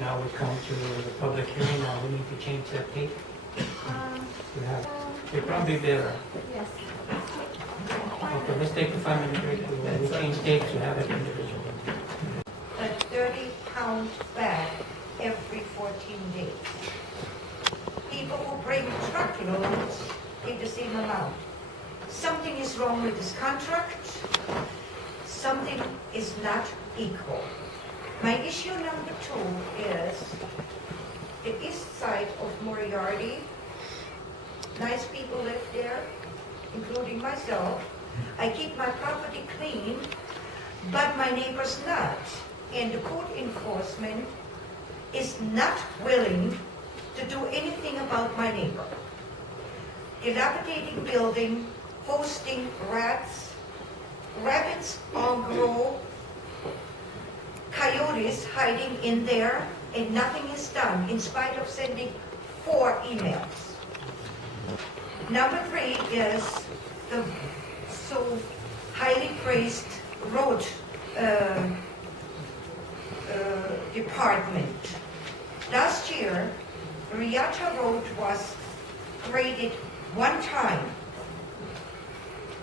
Now we come to the public hearing. Now we need to change that date. We have, it'd probably be better. Yes. Okay, let's take a 5-minute break. We'll change dates to have it individual. A 30-pound bag every 14 days. People who bring truckloads pay the same amount. Something is wrong with this contract. Something is not equal. My issue number 2 is the east side of Moriarty. Nice people live there, including myself. I keep my property clean, but my neighbor's not. And the code enforcement is not willing to do anything about my neighbor. Dilapidating building, hosting rats, rabbits on grow, coyotes hiding in there, and nothing is done in spite of sending 4 emails. Number 3 is the so highly praised road department. Last year, Riata Road was graded 1 time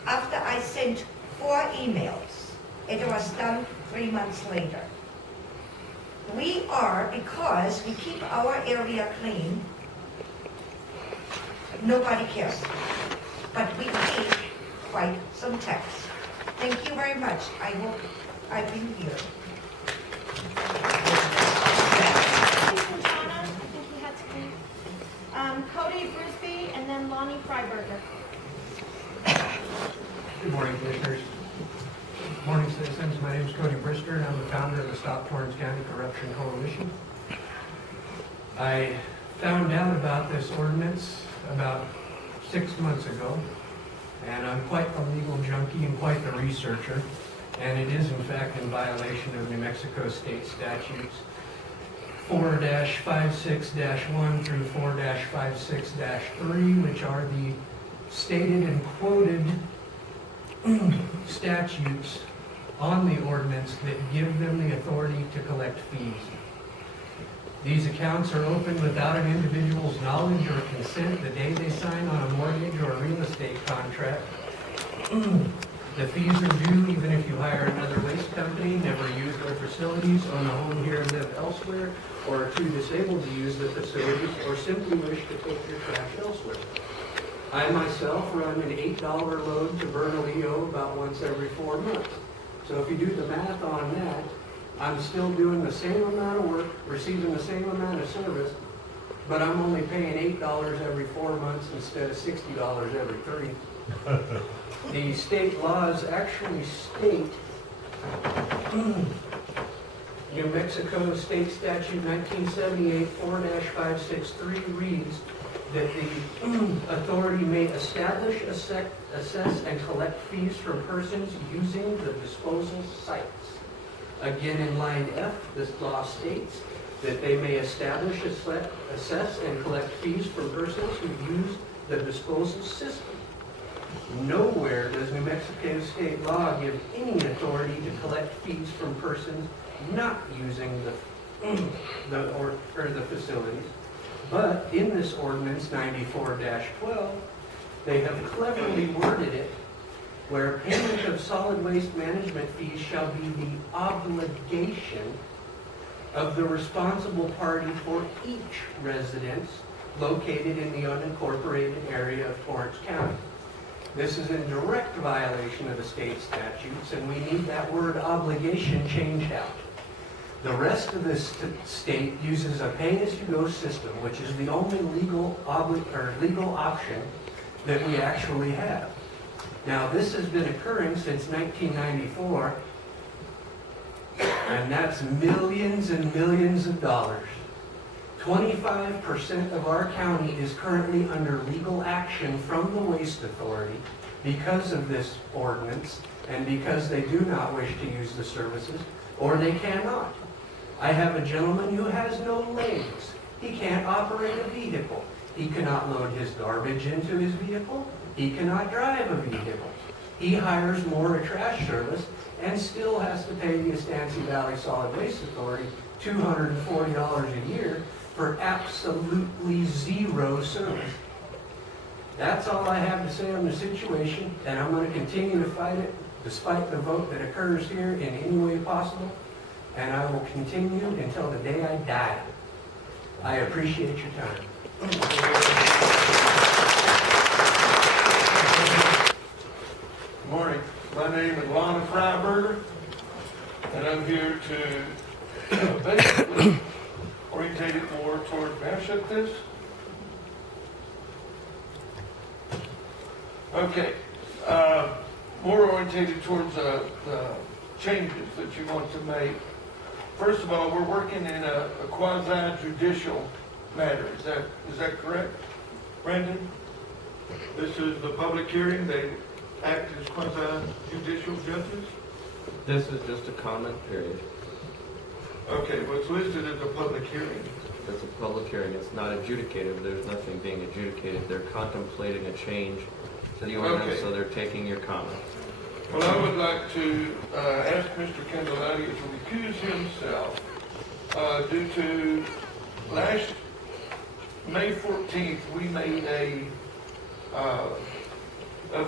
after I sent 4 emails. It was done 3 months later. Because we keep our area clean, nobody cares. But we pay quite some tax. Thank you very much. I hope I've been here. Quintana, I think he had to leave. Cody Brisby, and then Lonnie Freiberger. Good morning, Commissioners. Good morning, citizens. My name is Cody Brister, and I'm the founder of the Stop Torrance County Corruption Coalition. I found out about this ordinance about 6 months ago, and I'm quite a legal junkie and quite the researcher, and it is in fact in violation of New Mexico state statutes 4-56-1 through 4-56-3, which are the stated and quoted statutes on the ordinance that give them the authority to collect fees. These accounts are opened without an individual's knowledge or consent the day they sign on a mortgage or a real estate contract. The fees are due even if you hire another waste company, never use their facilities, own a home here and live elsewhere, or are too disabled to use the facilities, or simply wish to take your trash elsewhere. I myself run an $8 load to Bernalillo about once every 4 months. So if you do the math on that, I'm still doing the same amount of work, receiving the same amount of service, but I'm only paying $8 every 4 months instead of $60 every 3. The state laws actually state, New Mexico State Statute 1978 4-563 reads that the authority may establish, assess, and collect fees from persons using the disposal sites. Again, in line F, this law states that they may establish, assess, and collect fees from persons who use the disposal system. Nowhere does New Mexico state law give any authority to collect fees from persons not using the facilities. But in this ordinance 94-12, they have cleverly worded it where payment of solid waste management fees shall be the obligation of the responsible party for each residence located in the unincorporated area of Torrance County. This is in direct violation of the state statutes, and we need that word obligation changed out. The rest of this state uses a pay-as-you-go system, which is the only legal option that we actually have. Now, this has been occurring since 1994, and that's millions and millions of dollars. 25% of our county is currently under legal action from the Waste Authority because of this ordinance and because they do not wish to use the services, or they cannot. I have a gentleman who has no legs. He can't operate a vehicle. He cannot load his garbage into his vehicle. He cannot drive a vehicle. He hires more a trash service and still has to pay the Estancia Valley Solid Waste Authority $240 a for absolutely zero service. That's all I have to say on the situation, and I'm going to continue to fight it despite the vote that occurs here in any way possible, and I will continue until the day I die. I appreciate your time. Good morning. My name is Lana Freiberger, and I'm here to basically orientate it more toward, may I shut this? Okay. More orientated towards the changes that you want to make. First of all, we're working in a quasi-judicial matter. Is that correct, Brandon? This is the public hearing. They act as quasi-judicial judges? This is just a comment period. Okay, well, it's listed as a public hearing. It's a public hearing. It's not adjudicative. There's nothing being adjudicated. They're contemplating a change to the ordinance, Okay. so they're taking your comment. Well, I would like to ask Mr. Candelaria to recuse himself due to last May 14th, we made a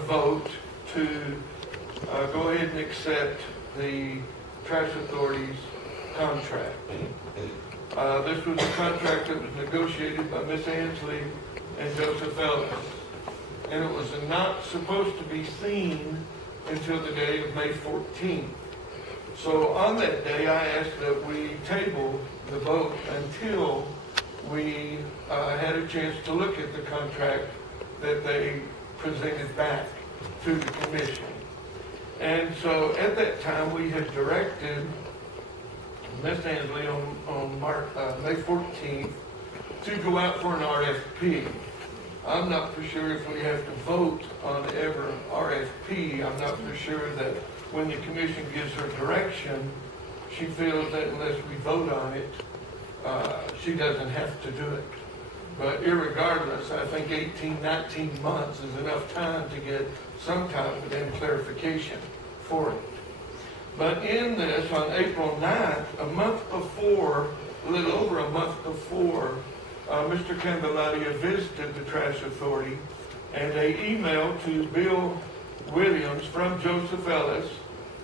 vote to go ahead and accept the Trash Authority's contract. This was a contract that was negotiated by Miss Ansley and Joseph Ellis, and it was not supposed to be seen until the day of May 14th. So on that day, I asked that we table the vote until we had a chance to look at the contract that they presented back to the commission. And so at that time, we had directed Ms. Ansley on May 14th to go out for an RFP. I'm not for sure if we have to vote on ever RFP. I'm not for sure that when the commission gives her direction, she feels that unless we vote on it, she doesn't have to do it. But irregardless, I think 18, 19 months is enough time to get some type of then clarification for it. But in this, on April 9th, a little over a month before, Mr. Candelaria visited the Trash Authority, and an email to Bill Williams from Joseph Ellis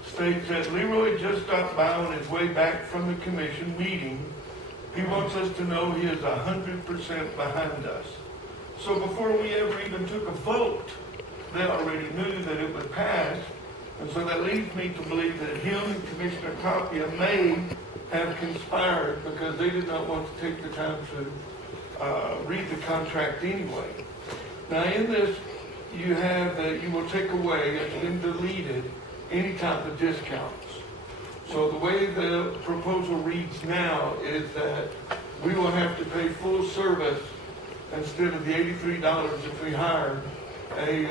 states that Leroy just stopped by on his way back from the commission meeting. He wants us to know he is 100% behind us. So before we ever even took a vote, they already knew that it would pass. And so that leads me to believe that him and Commissioner Tapia may have conspired because they did not want to take the time to read the contract anyway. Now in this, you have that you will take away, it's been deleted, any type of discounts. So the way the proposal reads now is that we will have to pay full service instead of the $83 if we hire a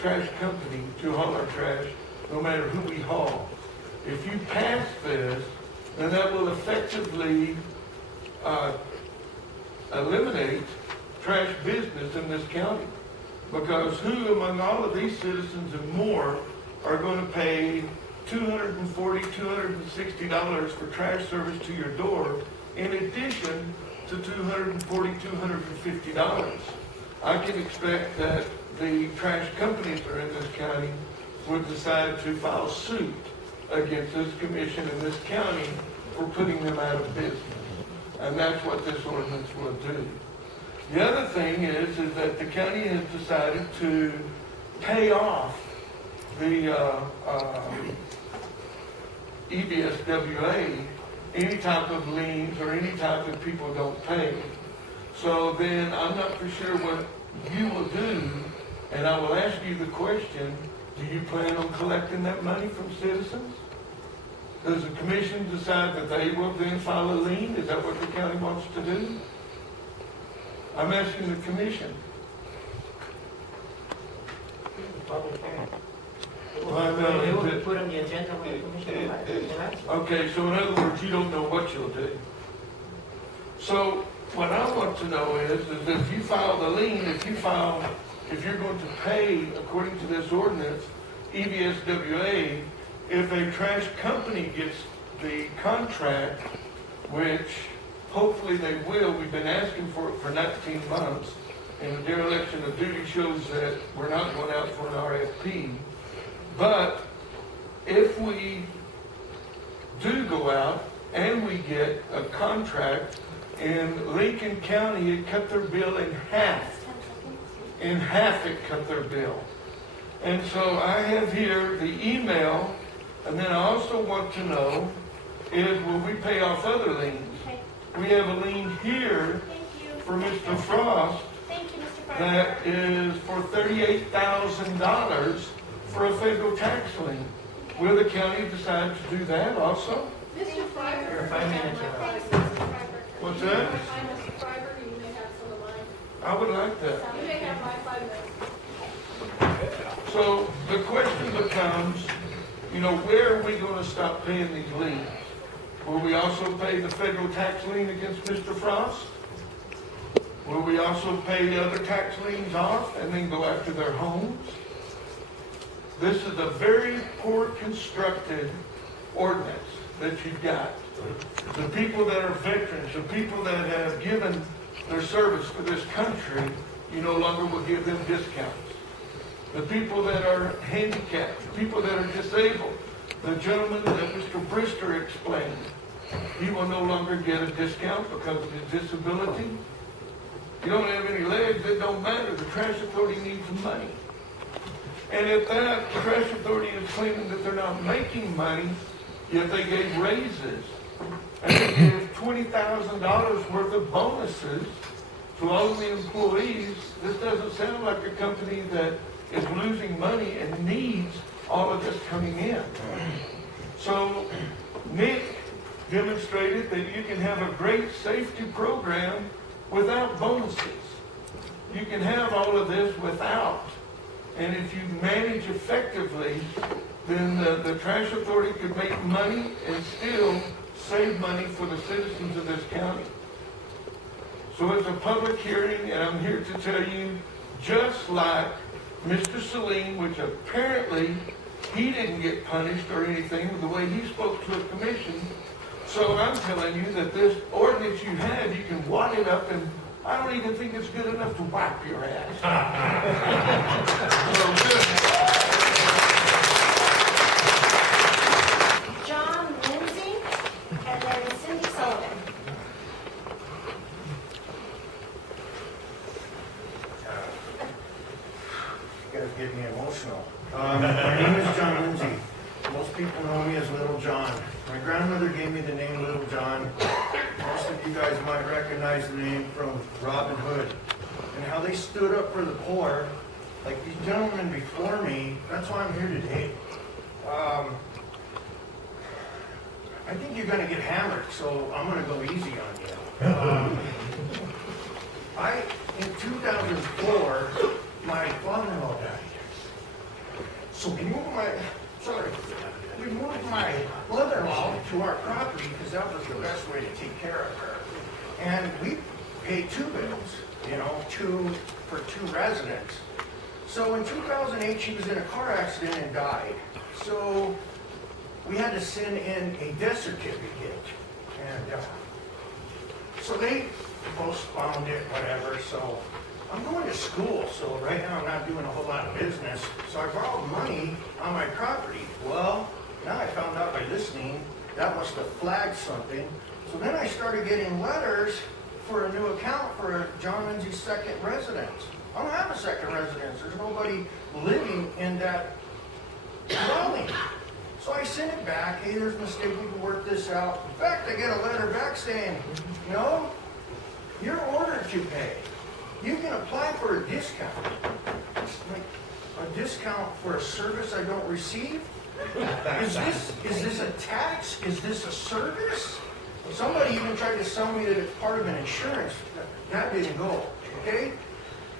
trash company to haul our trash, no matter who we haul. If you pass this, then that will effectively eliminate trash business in this county. Because who among all of these citizens and more are going to pay $240, $260 for trash service to your door, in addition to $240, $250? I can expect that the trash companies that are in this county would decide to file suit against this commission and this county for putting them out of business. And that's what this ordinance will do. The other thing is that the county has decided to pay off the EVSWA any type of liens or any type of people don't pay. So then I'm not for sure what you will do, and I will ask you the question, do you plan on collecting that money from citizens? Does the commission decide that they will then file a lien? Is that what the county wants to do? I'm asking the commission. Public hearing. Well, It will be put on the agenda when the commission arrives. Okay, so in other words, you don't know what you'll do. So what I want to know is if you file the lien, if you're going to pay, according to this ordinance, EVSWA, if a trash company gets the contract, which Hopefully they will. We've been asking for it for 19 months. And the dereliction of duty shows that we're not going out for an RFP. But if we do go out and we get a contract, in Lincoln County, it cut their bill in half. In half it cut their bill. And so I have here the email, and then I also want to know is, will we pay off other liens? Okay. We have a lien here Thank you. for Mr. Frost Thank you, Mr. Farber. that is for $38,000 for a federal tax lien. Will the county decide to do that also? Mr. Fiber. You're 5 minutes Thanks, out. Mr. Farber. What's that? Hi, Mr. Fiber, you may have some of mine. I would like that. You may have my 5 minutes. So the question becomes, where are we going to stop paying these liens? Will we also pay the federal tax lien against Mr. Frost? Will we also pay the other tax liens off and then go after their homes? This is a very poor constructed ordinance that you've got. The people that are veterans, the people that have given their service for this country, you no longer will give them discounts. The people that are handicapped, the people that are disabled, the gentleman that Mr. Brister explained, he will no longer get a discount because of his disability. You don't have any legs, it don't matter. The trash authority needs money. And if that trash authority is claiming that they're not making money, yet they gave raises, and they gave $20,000 worth of bonuses to all of the employees, this doesn't sound like a company that is losing money and needs all of this coming in. So Nick demonstrated that you can have a great safety program without bonuses. You can have all of this without. And if you manage effectively, then the trash authority could make money and still save money for the citizens of this county. So it's a public hearing, and I'm here to tell you, just like Mr. Salim, which apparently he didn't get punished or anything with the way he spoke to a commission. So I'm telling you that this ordinance you have, you can wad it up, and I don't even think it's good enough to wipe your ass. John Lindsay, and then Cindy Sullivan. You guys get me emotional. My name is John Lindsay. Most people know me as Little John. My grandmother gave me the name Little John. Most of you guys might recognize the name from Robin Hood and how they stood up for the poor, like these gentlemen before me. That's why I'm here today. I think you're going to get hammered, so I'm going to go easy on you. In 2004, my father-in-law died. So we moved my mother-in-law to our property because that was the best way to take care of her. And we paid 2 bills, two for 2 residents. So in 2008, she was in a car accident and died. So we had to send in a death certificate. And so they postponed it, whatever. So I'm going to school, so right now I'm not doing a whole lot of business. So I borrowed money on my property. Well, now I found out by listening, that must have flagged something. So then I started getting letters for a new account for John Lindsay's second residence. I don't have a second residence. There's nobody living in that dwelling. So I sent it back. Hey, there's a mistake. We can work this out. In fact, I get a letter back saying, no, you're ordered to pay. You can apply for a discount. Like, a discount for a service I don't receive? Is this a tax? Is this a service? Somebody even tried to sell me that it's part of an insurance. That didn't go, okay?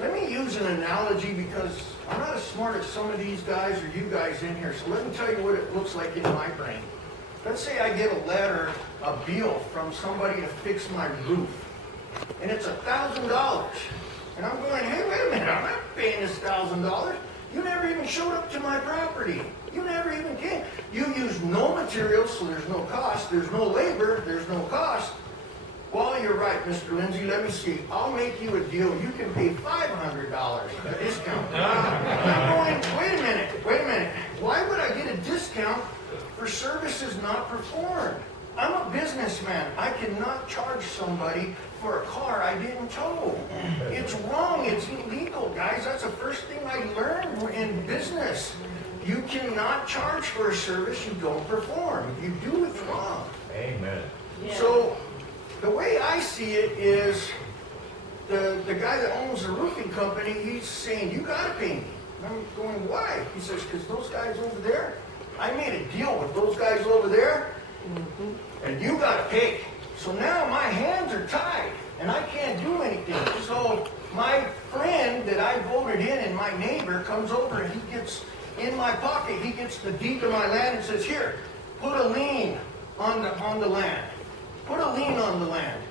Let me use an analogy because I'm not as smart as some of these guys or you guys in here, so let me tell you what it looks like in my brain. Let's say I get a letter, a bill from somebody to fix my roof, and it's $1,000. And I'm going, hey, wait a minute, I'm not paying this $1,000. You never even showed up to my property. You never even came. You used no materials, so there's no cost. There's no labor, there's no cost. Well, you're right, Mr. Lindsay. Let me see. I'll make you a deal. You can pay $500 a discount. I'm going, wait a minute. Why would I get a discount for services not performed? I'm a businessman. I cannot charge somebody for a car I didn't tow. It's wrong. It's illegal, guys. That's the first thing I learned in business. You cannot charge for a service you don't perform. If you do, it's wrong. Amen. So the way I see it is the guy that owns the roofing company, he's saying, you gotta pay me. And I'm going, why? He says, because those guys over there, I made a deal with those guys over there, and you gotta pay. So now my hands are tied, and I can't do anything. So my friend that I voted in and my neighbor comes over and he gets in my pocket, he gets the deed to my land and says, here, put a lien on the land. Put a lien on the land.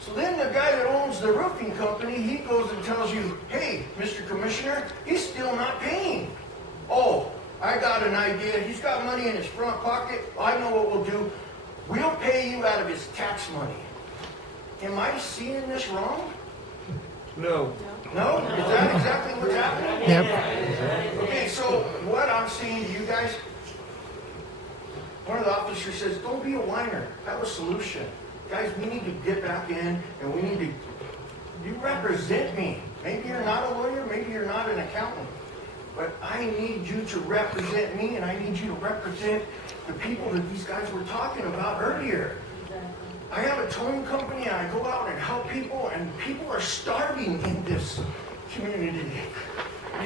So then the guy that owns the roofing company, he goes and tells you, hey, Mr. Commissioner, he's still not paying. Oh, I got an idea. He's got money in his front pocket. I know what we'll do. We'll pay you out of his tax money. Am I seeing this wrong? No. No? Is that exactly what's happening? Yep. Okay, so what I'm saying to you guys, one of the officers says, don't be a whiner. Have a solution. Guys, we need to get back in and we need to, you represent me. Maybe you're not a lawyer, maybe you're not an accountant, but I need you to represent me and I need you to represent the people that these guys were talking about earlier. I have a towing company and I go out and help people and people are starving in this community.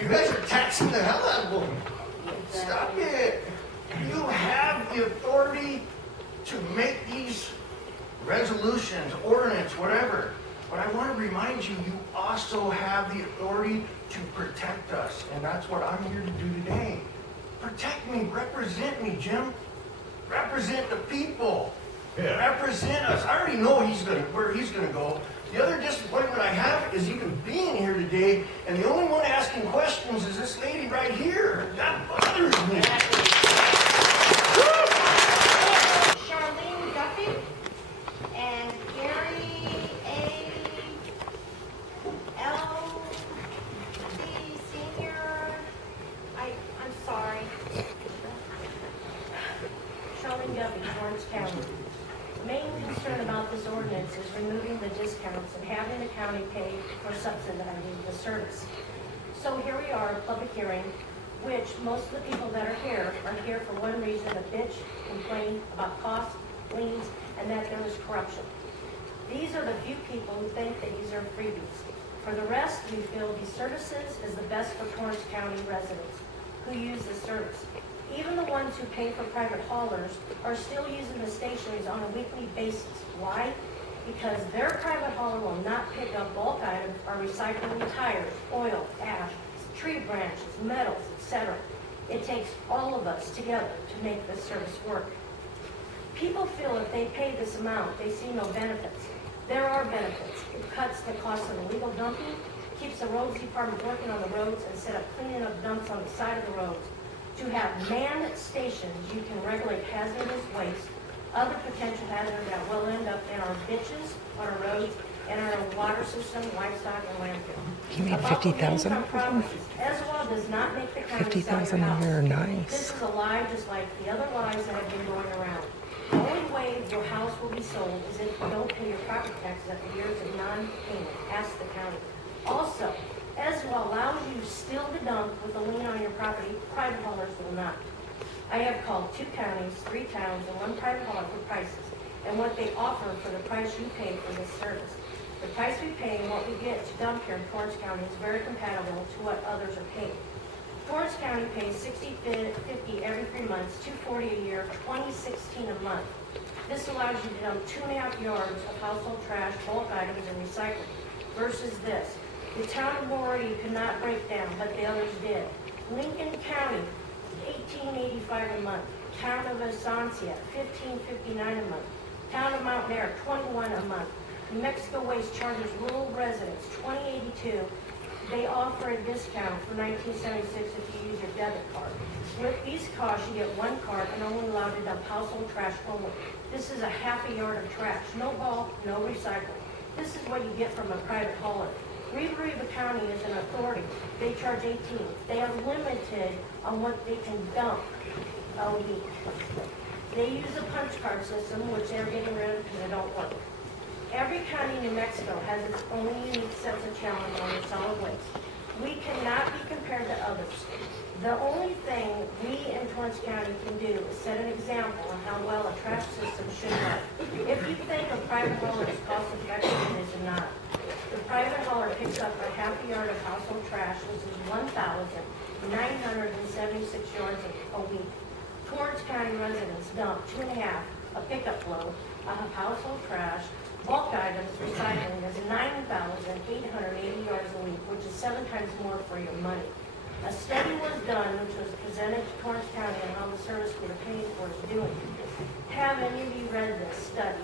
You guys are taxing the hell out of them. Stop it. You have the authority to make these resolutions, ordinance, whatever. But I want to remind you, you also have the authority to protect us. And that's what I'm here to do today. Protect me, represent me, Jim. Represent the people. Yeah. Represent us. I already know where he's gonna go. The other disappointment I have is even being here today, and the only one asking questions is this lady right here. That bothers me. Charlene Duffy and Gary A. L. Senior. I'm sorry. Charlene Duffy, Orange County. Main concern about this ordinance is removing the discounts and having the county pay for subsidizing the service. So here we are, a public hearing, which most of the people that are here for one reason, to bitch, complain about costs, liens, and that there is corruption. These are the few people who think they deserve freebies. For the rest, we feel these services is the best for Torrance County residents who use the service. Even the ones who pay for private haulers are still using the stations on a weekly basis. Why? Because their private hauler will not pick up bulk items or recycling tires, oil, ash, tree branches, metals, etc. It takes all of us together to make this service work. People feel if they pay this amount, they see no benefits. There are benefits. It cuts the cost of illegal dumping, keeps the roads department working on the roads instead of cleaning up dumps on the side of the roads. To have manned stations, you can regulate hazardous waste, other potential hazards that will end up in our ditches, on our roads, and our water system, livestock, and landfill. You made 50,000 off of them? EVSWAP does not make the county 50,000 a year, nice. This is a lie just like the other lies that have been going around. The only way your house will be sold is if you don't pay your property taxes after years of non-payment. Ask the county. Also, EVSWAP allows you still to dump with a lien on your property. Private haulers will not. I have called 2 counties, 3 towns, and 1 private hauler for prices and what they offer for the price you pay for this service. The price we pay and what we get to dump here in Torrance County is very compatible to what others are paying. Torrance County pays $60.50 every 3 months, $240 a year, $20.16 a month. This allows you to dump 2.5 yards of household trash, bulk items, and recycling. Versus this, the town of Morey could not break down, but the others did. Lincoln County, $18.85 a month. Town of Estancia, $15.59 a month. Town of Mount $21 a month. New Mexico Waste charges rural residents $20.82. they offer a discount for $19.76 if you use your debit card. With these costs, you get one card and only allowed to dump household trash only. This is a half a yard of trash, no bulk, no recycling. This is what you get from a private hauler. Riva County is an authority. They charge 18. They are limited on what they can dump a week. They use a punch card system, which they're getting rid of because they don't work. Every county in New Mexico has its own unique sets of challenge on their solid waste. We cannot be compared to others. The only thing we in Torrance County can do is set an example of how well a trash system should work. If you think a private hauler is cost effective, it is not. The private hauler picks up a half a yard of household trash, which is 1,976 yards a week. Torrance County residents dump 2.5, a pickup load of household trash. Bulk items recycling is 9,880 yards a week, which is 7 times more for your money. A study was done, which was presented to Torrance County on how the service we are paying for is doing. Have any of you read this study?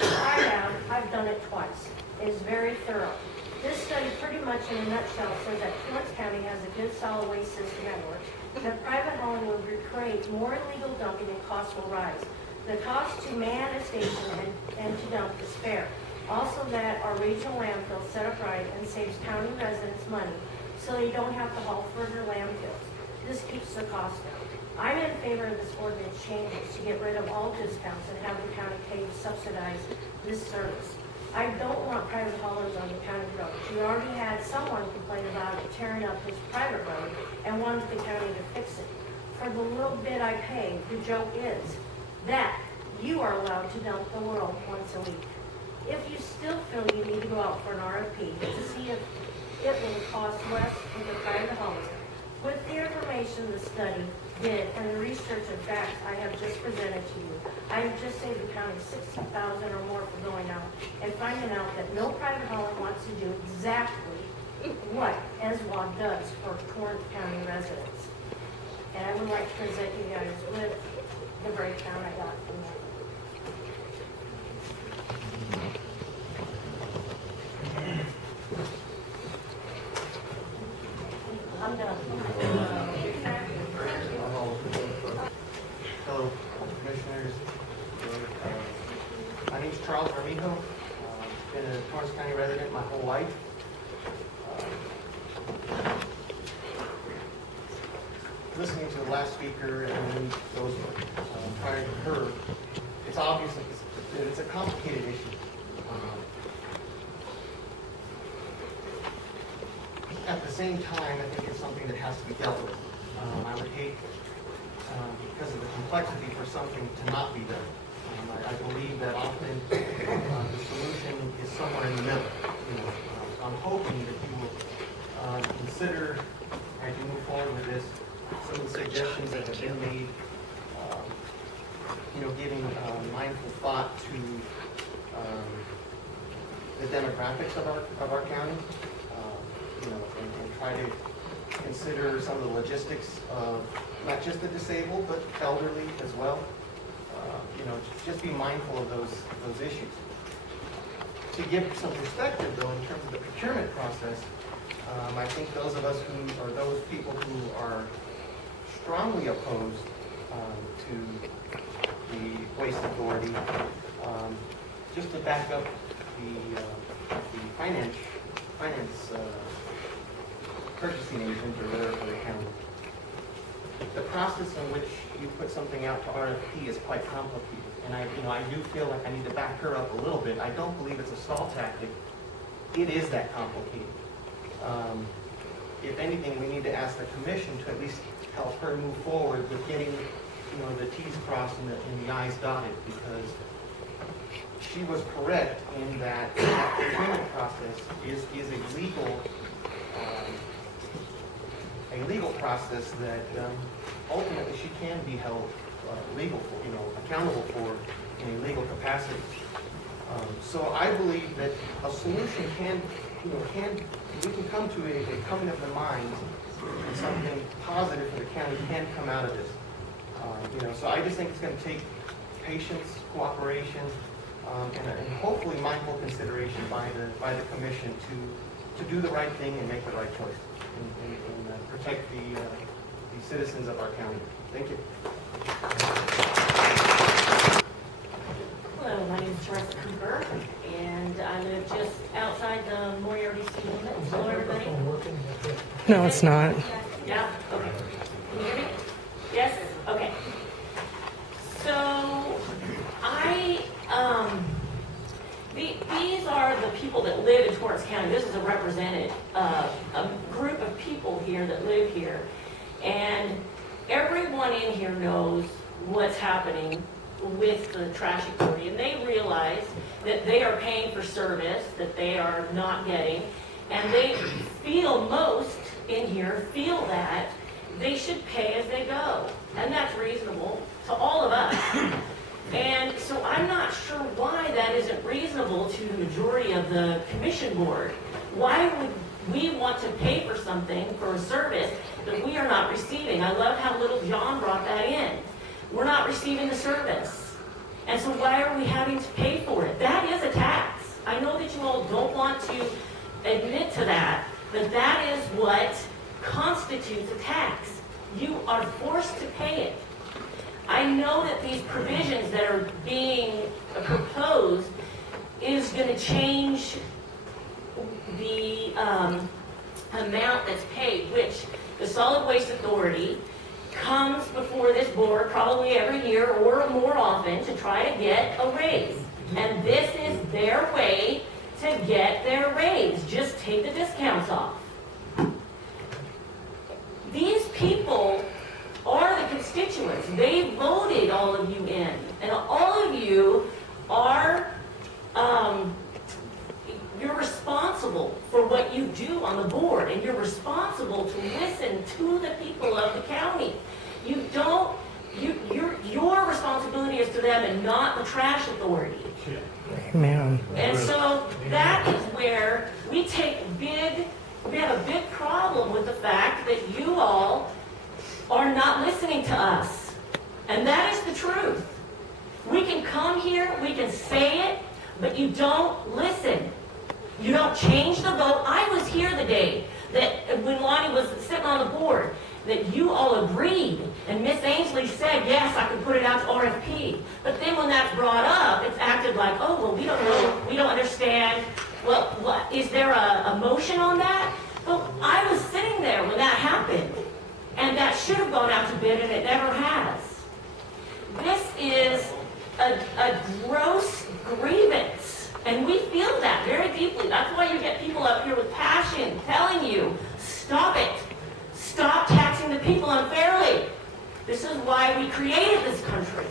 I have. I've done it twice. It is very thorough. This study pretty much in a nutshell says that Torrance County has a good solid waste system at work. That private hauling will create more illegal dumping and costs will rise. The cost to man a station and to dump is fair. Also that our regional landfill set up right and saves county residents money so they don't have to haul further landfills. This keeps the cost down. I'm in favor of this ordinance changes to get rid of all discounts and have the county pay to subsidize this service. I don't want private haulers on the county road. We already had someone complain about it tearing up his private road and wanted the county to fix it. For the little bit I pay, the joke is that you are allowed to dump the world once a week. If you still feel you need to go out for an RFP to see if it will cost less for the private hauler, with the information the study did and the research and facts I have just presented to you, I have just saved the county $60,000 or more for going out and finding out that no private hauler wants to do exactly what EVSWAP does for Torrance County residents. And I would like to present you guys with the breakdown I got from that. I'm done. Hello, Commissioners. My name is Charles Armijo. Been a Torrance County resident my whole life. Listening to the last speaker and then those prior to her, it's obvious that it's a complicated issue. At the same time, I think it's something that has to be dealt with. I would hate, because of the complexity, for something to not be done. I believe that often the solution is somewhere in the middle. So I'm hoping that you will consider, as you move forward with this, some of the suggestions that have been made, giving mindful thought to the demographics of our county. And try to consider some of the logistics of not just the disabled, but elderly as well. Just be mindful of those issues. To give some perspective, though, in terms of the procurement process, I think those of us those people who are strongly opposed to the Waste Authority, just to back up the finance purchasing agent or whatever for the county. The process in which you put something out to RFP is quite complicated, and I do feel like I need to back her up a little bit. I don't believe it's a stall tactic. It is that complicated. If anything, we need to ask the commission to at least help her move forward with getting, the T's crossed and the I's dotted, because she was correct in that procurement process is a legal process that ultimately she can be held accountable for in a legal capacity. So I believe that a solution we can come to a coming of the minds, and something positive for the county can come out of this. So I just think it's going to take patience, cooperation, and hopefully mindful consideration by the commission to do the right thing and make the right choice and protect the citizens of our county. Thank you. Hello, my name is Teresa Cooper, and I live just outside the Moriarty city limits. Hello, everybody. No, it's not. Yeah, okay. Can you hear me? Yes? Okay. So, these are the people that live in Torrance County. This is a represented, a group of people here that live here. And everyone in here knows what's happening with the trash authority, and they realize that they are paying for service that they are not getting, and they feel, most in here feel that they should pay as they go, and that's reasonable to all of us. And so I'm not sure why that isn't reasonable to the majority of the commission board. Why would we want to pay for something, for a service that we are not receiving? I love how little John brought that in. We're not receiving the service. And so why are we having to pay for it? That is a tax. I know that you all don't want to admit to that, but that is what constitutes a tax. You are forced to pay it. I know that these provisions that are being proposed is going to change the amount that's paid, which the Solid Waste Authority comes before this board probably every year or more often to try to get a raise. And this is their way to get their raise. Just take the discounts off. These people are the constituents. They voted all of you in. And all of you are, you're responsible for what you do on the board, and you're responsible to listen to the people of the county. You don't, your responsibility is to them and not the trash authority. Amen. And so that is where we have a big problem with the fact that you all are not listening to us. And that is the truth. We can come here, we can say it, but you don't listen. You don't change the vote. I was here the day that when Lonnie was sitting on the board, that you all agreed, and Miss Ainsley said, yes, I could put it out to RFP. But then when that's brought up, it's acted like, oh, well, we don't know, we don't understand. Well, what, is there a motion on that? Well, I was sitting there when that happened, and that should have gone out to bid, and it never has. This is a gross grievance, and we feel that very deeply. That's why you get people up here with passion telling you, stop it. Stop taxing the people unfairly. This is why we created this country.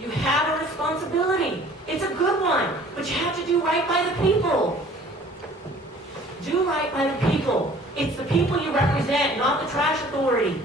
You have a responsibility. It's a good one, but you have to do right by the people. Do right by the people. It's the people you represent, not the trash authority.